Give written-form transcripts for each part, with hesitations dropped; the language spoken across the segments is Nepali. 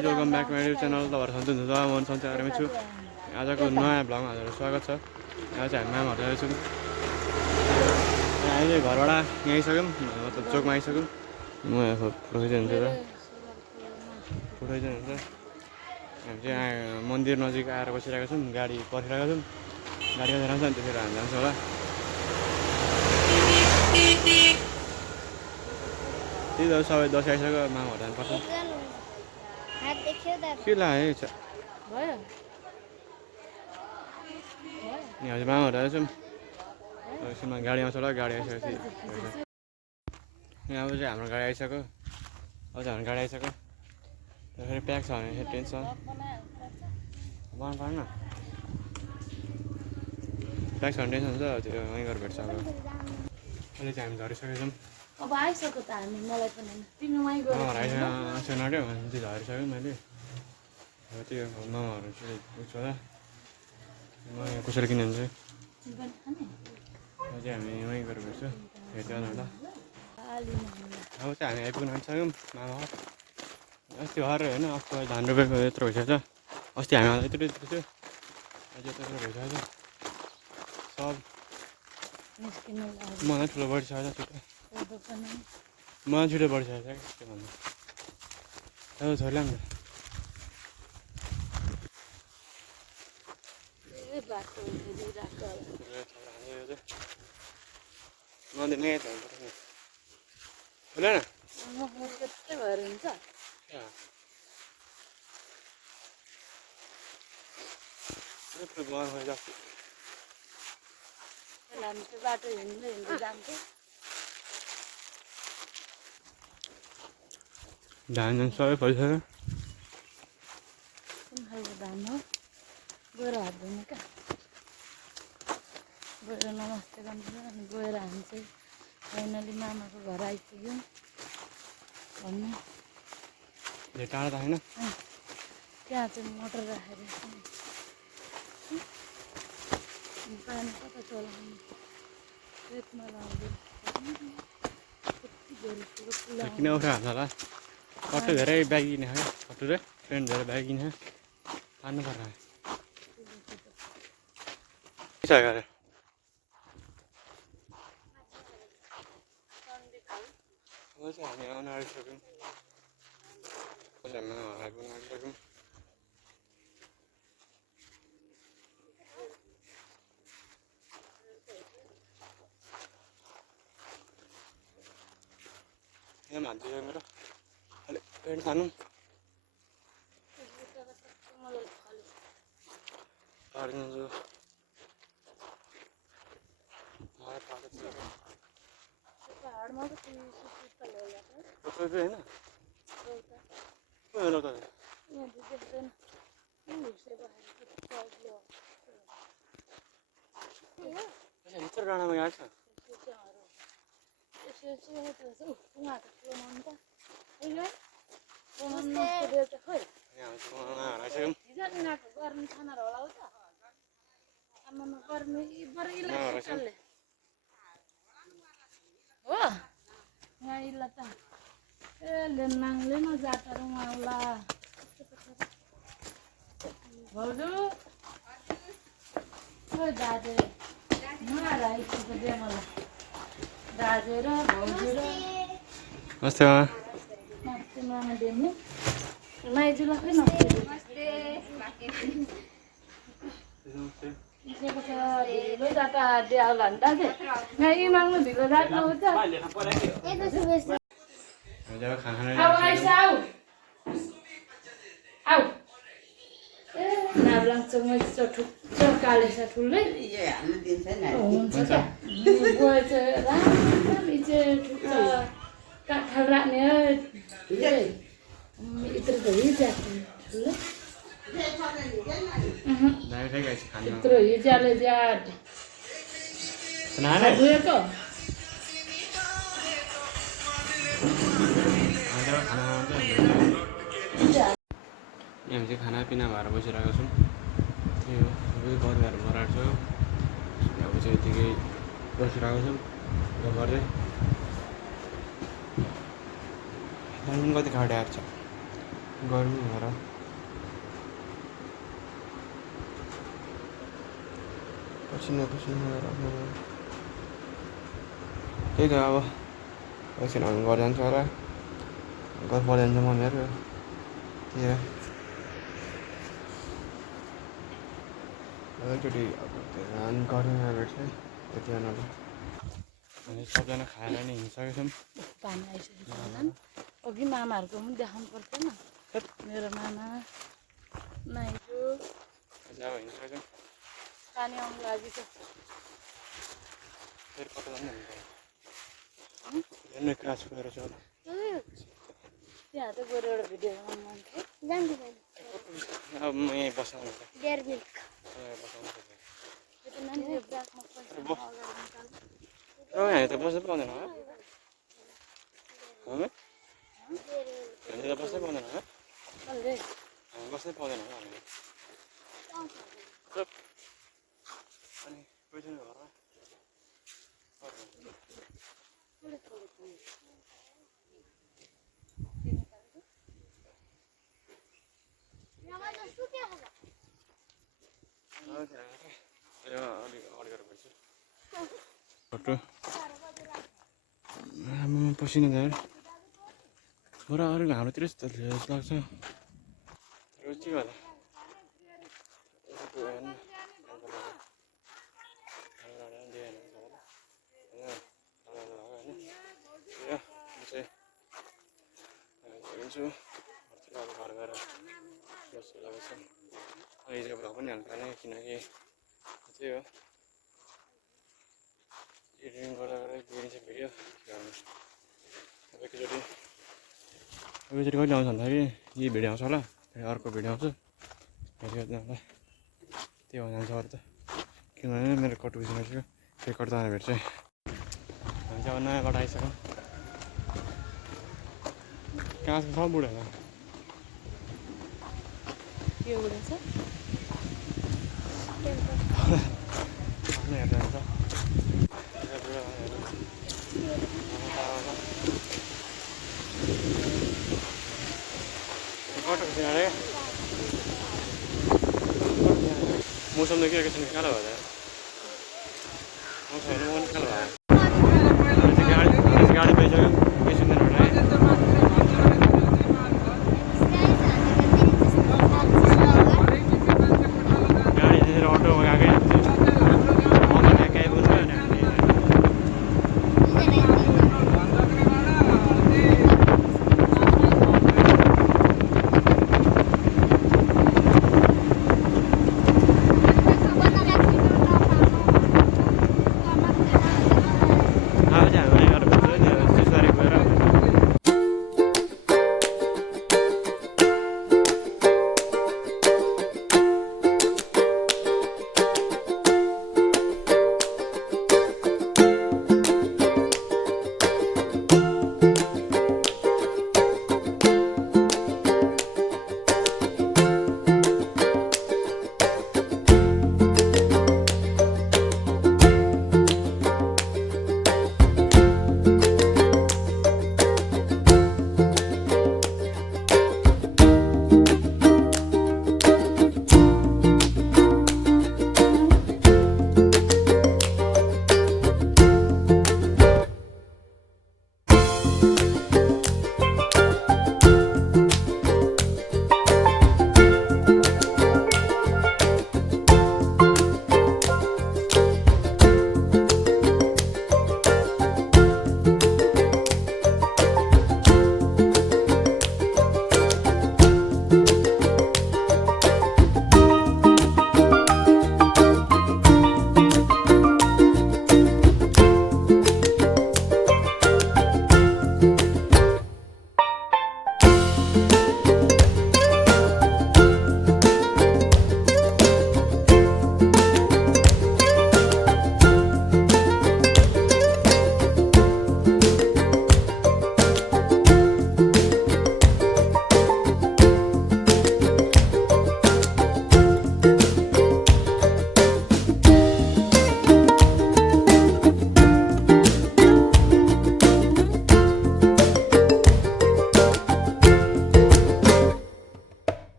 Guys welcome back to my YouTube channel. तपाईँहरू सन्चै हुनुहुन्छ? म सन्चै आरामै छु। आजको नयाँ भ्लगमा हजुरहरू स्वागत छ। आज चाहिँ हामी मामाहरू जाँदैछौँ। अहिले घरबाट यहाँ आइसक्यौँ, मतलब चोकमा आइसक्यौँ। म यहाँ फोटो खिच्नुहुन्छ त फोटो खिच्नुहुन्छ। हामी चाहिँ मन्दिर नजिक आएर बसिरहेको छौँ, गाडी पर्खिरहेको छौँ। गाडी कति राख्छ अनि त्यसरी हामी जान्छौँ होला। त्यही त सबै दसैँ आइसक्यो, मामाहरू जानुपर्छ। के लाग्यो भयो यहाँ हजुर मामाहरू जाँदैछौँ। एकछिनमा गाडी आउँछ होला, गाडी आइसकेपछि यहाँ अब चाहिँ हाम्रो गाडी आइसक्यो। अब चाहिँ हाम्रो गाडी आइसक्यो। फेरि प्याक छ भने टेन्सन बनाउनु पाएन। प्याक छ भने टेन्सन हुन्छ, त्यो वहीँ गएर भेट्छ। अब अहिले चाहिँ हामी झरिसकेको छौँ। अब आइसक्यो त हामी, मलाई पनि तिमी वहीँ गएर आइसक्यो नट्यो भने चाहिँ झरिसक्यो मैले। त्यो मामाहरू चाहिँ उस होला म यहाँ कसरी किन्नुहुन्छ चाहिँ हामी वहीँ गएर भेट्छु। भेट्यो होला। अब चाहिँ हामी आइपुग्न आइसक्यौँ मामा। अस्ति हर होइन, अस्ति धान रोपेको यत्रो भइसकेको छ। अस्ति हामी आउँदा यत्रो यत्रो थियो, अझ यत्रो भइसकेको छ। सब मलाई ठुलो बढिसकेको छ छिटो। मलाई छिटो बढिसकेको छ के भन्नु। अब छोरीलाई नि नदिने होइन त्यस्तै भएर हुन्छ। हामी त्यो बाटो हिँड्दै हिँड्दै जान्थ्यो। धान सबै भइसक्यो। कुन खालको धान हो? गएर हात धुने क्या, गएर नमस्ते गर्नु अनि गएर हामी चाहिँ फाइनली मामाको घर आइपुग्यौँ भन्ने। टाढा त होइन, त्यहाँ चाहिँ मोटर राखेर पानी कता चलाउनु खेतमा लाउँदै किन उठा हाल्छ होला। कट्टु धेरै ब्याग किने क्या, कट्टु र पेन्ट धेरै ब्याग किने हान्नु पर्छ। अरे हामी आउन आँटिसक्यौँ। आइपुग्न आँटिसक्यौँ। यहाँ हात दियो मेरो अलिक पेन्ट खानु यत्रो डाँडामा गएको छ। नमस्ते मामा। नमस्ते मामा देख्नु माइजूलाई खै नमस्ते ढिलो जाता आउला नि दाजु यहाँ माग्नु ढिलो जानु हुन्छ। आऊ नाब्लाङसँग ठुलो काले छ ठुलै हुन्छ क्या गए चाहिँ राम्ररी चाहिँ ठुलो काठल राख्ने यत्रो त हिजाको ठुलो यत्रो हिजाले ज्याट धुएको यहाँ चाहिँ खानापिना भएर बसिरहेको छौँ। त्यही हो, सबै परिवार बनाएको छ। अब चाहिँ यतिकै बसिरहेको छौँ गर्दै। कति खाडे आएको छ। गर्मी भएर पसिना भएर त्यही त अब एकछिन हामी घर जान्छ होला घर फर्जान्छ मम्मीहरू त्यही हो एकचोटि अब गर्मीमा भेट्छ यतिजनाले हामी सबजना खाएर नि हिँडिसकेको छौँ पानी आइसकेको छ अघि मामाहरूको पनि देखाउनु पर्दैन मेरो मामा नाइजो अब हिँडिसक्यौँ पानी आउनु लागि छ फेरि कता जानु हेर्नु क्रास गएर छ होला त्यहाँ त गएर एउटा भिडियो बनाउनु मन थियो अब म यहीँ बसाउनु छ हामी त बस्नै पाउँदैन हामी त बस्नै पाउँदैन हामी बस्नै पाउँदैन हामी अनि पैसा घरमा फोटो आमामा पसिना जाएर बरु अरू हाम्रोतिर जस्तो लाग्छ तर के होला घर गएर बस्छु लाग्छ अहिले चाहिँ भ्लग पनि हाल्नु पाएन किनकि त्यही हो एडिटिङ गर्दा बिग्रिन्छ भिडियो एकैचोटि कहिले आउँछ भन्दाखेरि यही भिडियो आउँछ होला फेरि अर्को भिडियो आउँछ हेरिदिनु होला त्यही हो जान्छ अरू त किनभने मेरो कट बुझिसक्यो फेरि कट जान भेट्छ हामी चाहिँ अब नयाँ बाटो आइसक्यौँ कहाँ छ सब बुढाहरू के हुँदैछ आफ्नो हेर्दा हुन्छ मौसम देखियो एकैछिन कालो भयो मौसम हेर्नु मन कालो भयो गाडी पाइसक्यो एकैछिन गाडी त्यसरी अटोमा गएकै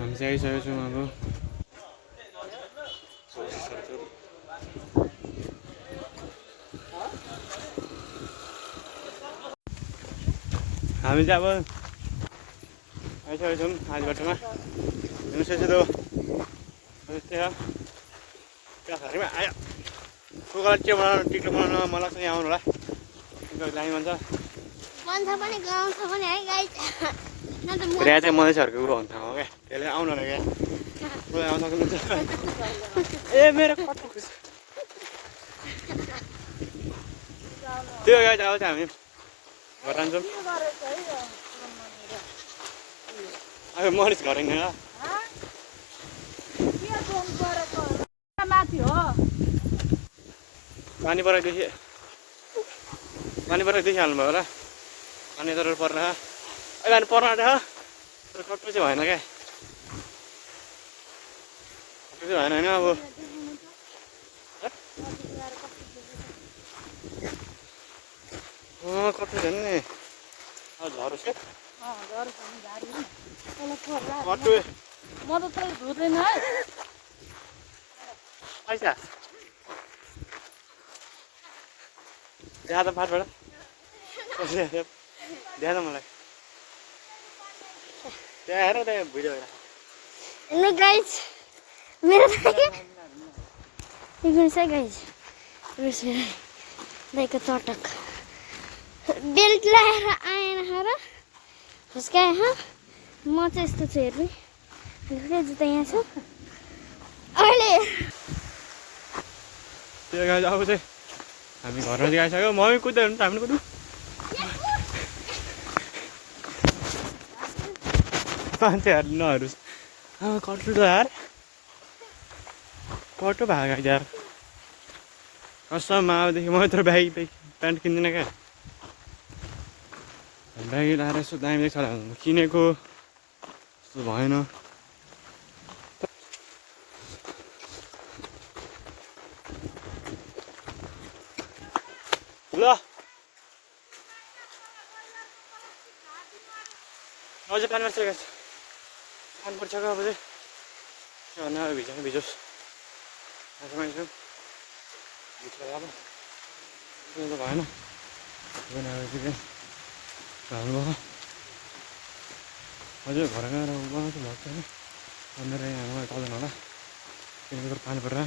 हामी चाहिँ आइसकेको छौँ अब हामी चाहिँ अब आइसकेको छौँ आजबाटोमा हेर्नुहोस् यसो त्यस्तै हो क्या खरीमा आयो कुकुरलाई के बनाउनु टिक्टो बनाउनु मलाई चाहिँ आउनु होला दामी भन्छ चाहिँ मधेसहरूको उयो भन्नु थाहा हो क्या त्यसले आउनु होला क्या आउन सक्नुहुन्छ ए मेरो कति खुसी त्यो गाई चाहिँ आउँछ हामी घर जान्छौँ अब मनिस घर हिँडेर पानी परेदेखि हाल्नुभयो होला पानी तर पर्न अहिले पर्न आँट्यो तर कट्टु चाहिँ भएन क्या कट्टु चाहिँ भएन होइन अब कट्टु छैन नि झरोस् क्या कट्टु म त धुँदैन है पैसा त्यहाँ त फाटबाट त्यहाँ त मलाई त्यहाँ हेर त्यहाँ भिडियो हेर्नु गाइज मेरो देख्नुहोस् है गाइज दाइको चटक बेल्ट लगाएर आएन र हुस्काए म चाहिँ यस्तो छु हेर्नु जुत्ता यहाँ छ अहिले त्यो गाई अब चाहिँ हामी घरमा चाहिँ आइसक्यो मम्मी कुद्दै हुनु त हामी कुद्नु मान्छेहरू नहेरोस् अब कट्टु त यार कट्टु भएको यार कसम अबदेखि म यत्रो ब्याग प्यान्ट किन्दिनँ क्या ब्याग लाएर यसो दामी देख्छ किनेको जस्तो भएन ल अझै पानी पर्छ पानी पर्छ अब चाहिँ के भन्नु अब भिजोस् आजमा आइसक्यो भित्र अब त्यो त भएन हाल्नुभयो अझै घर गएर बनाउँछ भएको छैन मेरो यहाँ चल्दैन होला किनकि पानी परेर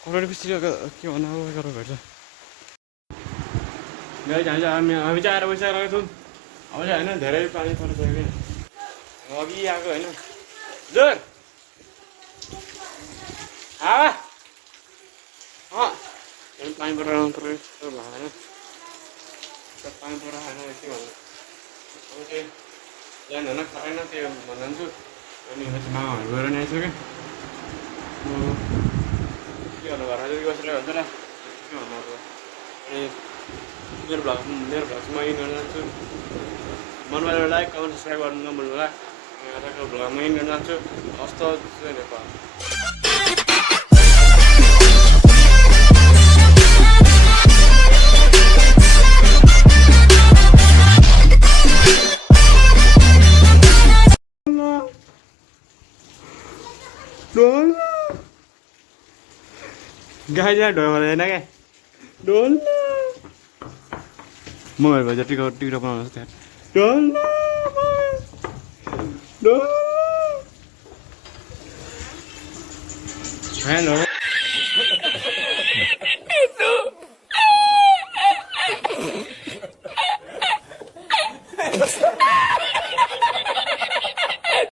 करोड पिछे के भन्नु अब गरेर भेट्छ गाई हामी चाहिँ आएर बसिरहेको छौँ अब चाहिँ होइन धेरै पानी परिसक्यो कि अघि आएको होइन जोर हावा पानी परेर आउनु पऱ्यो त्यो भएन पानी परेर आएन के भन्नु अब चाहिँ ल्यान्ड हुन खरेन त्यो भन्छु अनि मामाहरू गएर नि आइसक्यो के भन्नु घरमा चाहिँ बसेर हुन्छ र के भन्नु अब अनि मेरो भ्लग म इन गर्न जान्छु मनबाट लाइक कमेन्ट सब्सक्राइब गर्नु नभुल्नु होला आजको भ्लग म इन गर्न जान्छु हस्त नेपाल गाई जहाँ ढोयो हुँदैन क्या डोल मोबाइल भएछ टिकटक बनाउनुहोस् त्यहाँ डोल